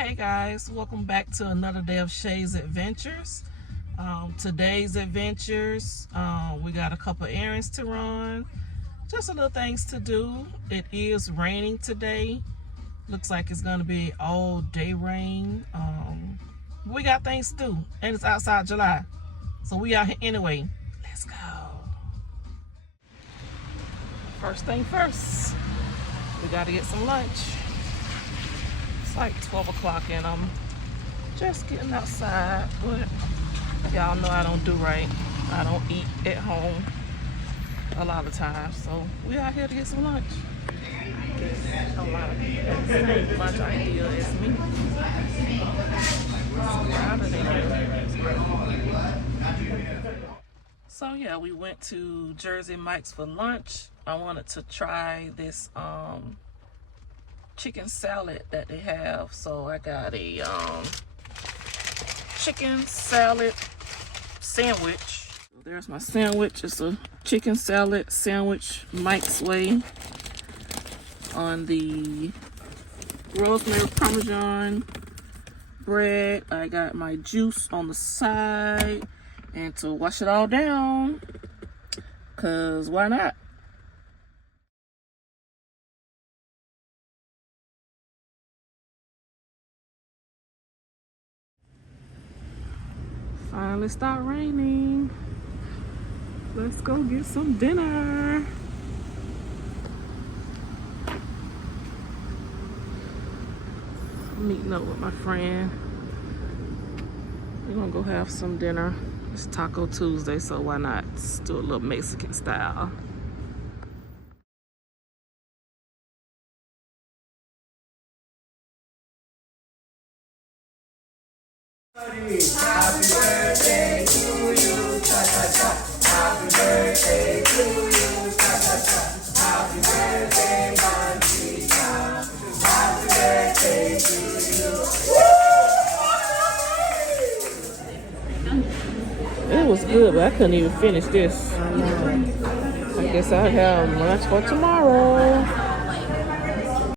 Hey guys, welcome back to another day of Shay's Adventures. Today's adventures, we got a couple errands to run, just a little things to do. It is raining today. Looks like it's gonna be all day rain. We got things to do, and it's outside July, so we out here anyway. Let's go. First thing first, we gotta get some lunch. It's like 12 o'clock and I'm just getting outside, but y'all know I don't do right. I don't eat at home a lot of times, so we out here to get some lunch. I guess a lot of people have the same lunch idea as me. So yeah, we went to Jersey Mike's for lunch. I wanted to try this chicken salad that they have, so I got a chicken salad sandwich. There's my sandwich. It's a chicken salad sandwich Mike's Way on the rosemary parmesan bread. I got my juice on the side, and to wash it all down, cause why not? Finally start raining. Let's go get some dinner. I'm meeting up with my friend. We're gonna go have some dinner. It's Taco Tuesday, so why not just do a little Mexican style. Happy birthday to you, cha cha cha. Happy birthday to you, cha cha cha. Happy birthday, Manchita. Happy birthday to you. It was good, but I couldn't even finish this. I guess I'll have lunch for tomorrow.